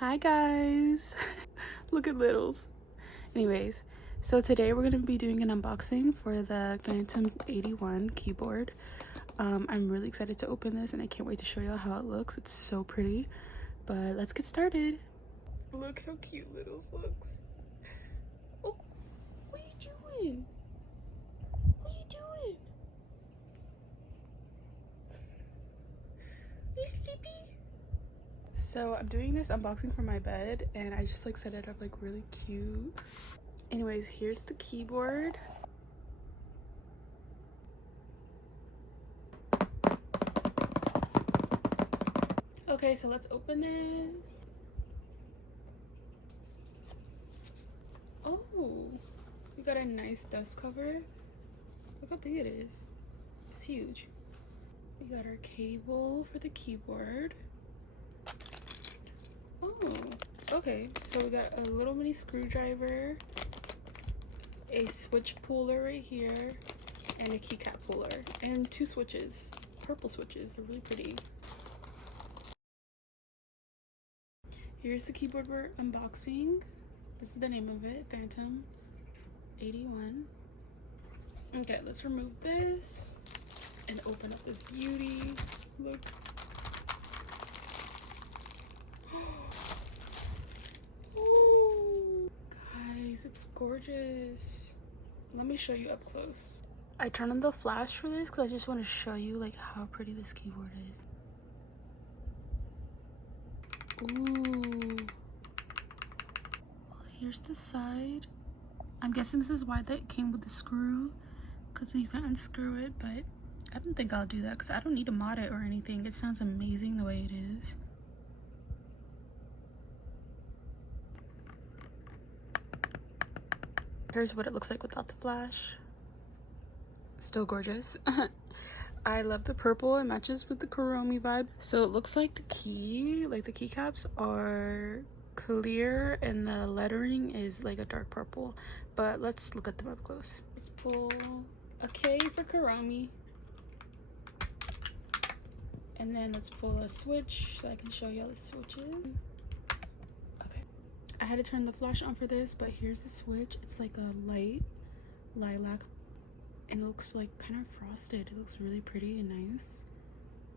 Hi guys. Look at littles. Anyways, so today we're going to be doing an unboxing for the Phantom 81 keyboard. I'm really excited to open this and I can't wait to show y'all how it looks. It's so pretty, but let's get started. Look how cute littles looks. Oh, what are you doing? What are you doing? Are you sleepy? So I'm doing this unboxing for my bed and I just like set it up like really cute. Anyways, here's the keyboard. Okay, so let's open this. Oh, we got a nice dust cover. Look how big it is. It's huge. We got our cable for the keyboard. Oh, okay. So we got a little mini screwdriver, a switch puller right here, and a keycap puller, and two switches, purple switches. They're really pretty. Here's the keyboard we're unboxing. This is the name of it, Phantom 81. Okay, let's remove this and open up this beauty. Look. Oh, guys, it's gorgeous. Let me show you up close. I turned on the flash for this because I just want to show you like how pretty this keyboard is. Ooh. Here's the side. I'm guessing this is why that came with the screw, because you can unscrew it, but I don't think I'll do that because I don't need to mod it or anything. It sounds amazing the way it is. Here's what it looks like without the flash. Still gorgeous. I love the purple. It matches with the Kuromi vibe. So it looks like the keycaps are clear and the lettering is like a dark purple. But let's look at them up close. Let's pull a K for Kuromi. And then let's pull a switch so I can show y'all the switches. Okay. I had to turn the flash on for this, but here's the switch. It's like a light lilac and it looks like kind of frosted. It looks really pretty and nice.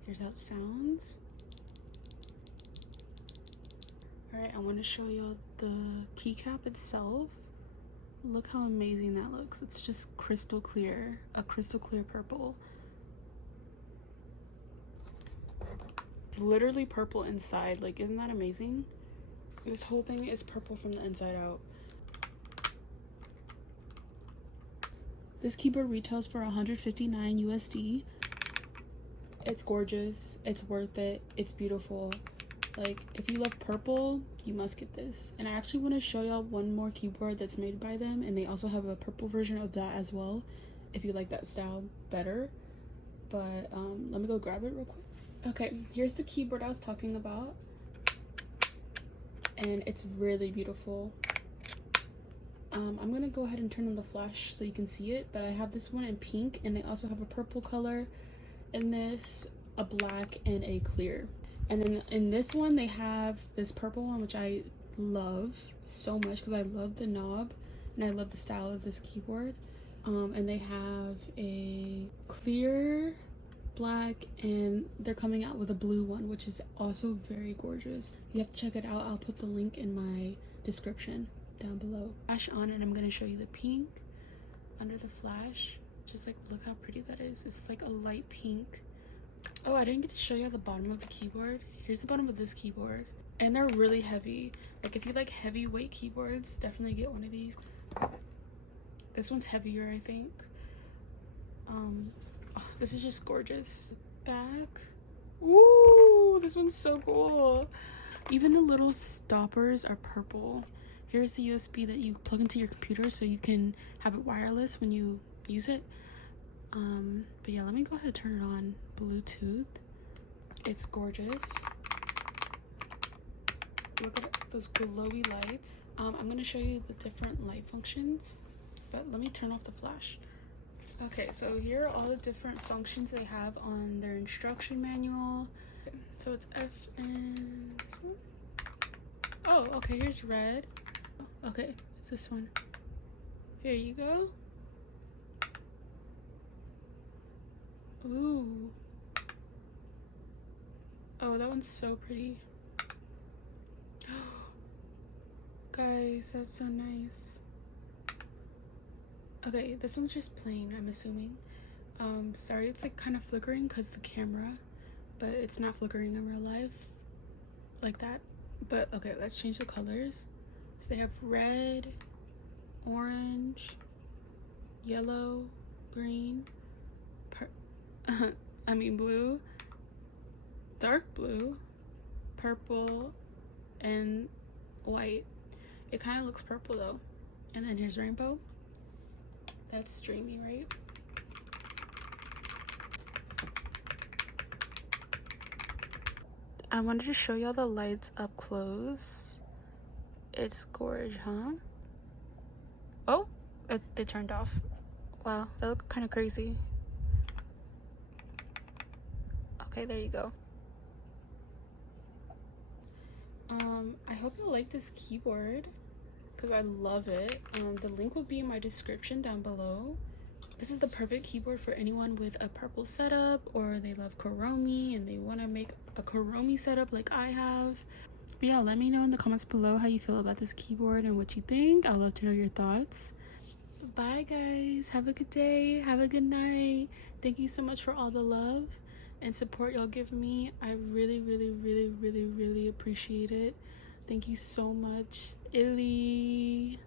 Here's how it sounds. Alright, I want to show y'all the keycap itself. Look how amazing that looks. It's just crystal clear, a crystal clear purple. It's literally purple inside. Like, isn't that amazing? This whole thing is purple from the inside out. This keyboard retails for $159 USD. It's gorgeous. It's worth it. It's beautiful. Like, if you love purple, you must get this. And I actually want to show y'all one more keyboard that's made by them, and they also have a purple version of that as well, if you like that style better. But let me go grab it real quick. Okay, here's the keyboard I was talking about, and it's really beautiful. I'm gonna go ahead and turn on the flash so you can see it, but I have this one in pink, and they also have a purple color, and this a black and a clear. And then in this one they have this purple one, which I love so much because I love the knob and I love the style of this keyboard. And they have a clear, black, and they're coming out with a blue one, which is also very gorgeous. You have to check it out. I'll put the link in my description down below. Flash on, and I'm going to show you the pink under the flash. Just like, look how pretty that is. It's like a light pink. Oh, I didn't get to show you the bottom of the keyboard. Here's the bottom of this keyboard, and they're really heavy. Like, if you like heavyweight keyboards, definitely get one of these. This one's heavier, I think. Oh, this is just gorgeous. Back. Ooh, this one's so cool. Even the little stoppers are purple. Here's the USB that you plug into your computer so you can have it wireless when you use it. But yeah, let me go ahead and turn it on. Bluetooth. It's gorgeous. Look at those glowy lights. I'm gonna show you the different light functions, but let me turn off the flash. Okay, so here are all the different functions they have on their instruction manual. So it's F and this one. Oh, okay, here's red. Okay, it's this one. Here you go. Ooh. Oh, that one's so pretty. Guys, that's so nice. Okay, this one's just plain, I'm assuming. Sorry, it's like kind of flickering because the camera, but it's not flickering in real life like that. But okay, let's change the colors. So they have red, orange, yellow, green, blue, dark blue, purple, and white. It kind of looks purple though. And then here's rainbow. That's dreamy, right? I wanted to show y'all the lights up close. It's gorgeous, huh? Oh, they turned off. Wow, that looked kind of crazy. Okay, there you go. I hope you like this keyboard because I love it. The link will be in my description down below. This is the perfect keyboard for anyone with a purple setup, or they love Kuromi and they want to make a Kuromi setup like I have. But yeah, let me know in the comments below how you feel about this keyboard and what you think. I'd love to know your thoughts. Bye guys, have a good day, have a good night. Thank you so much for all the love and support y'all give me. I really, really, really, really, really appreciate it. Thank you so much. Illy.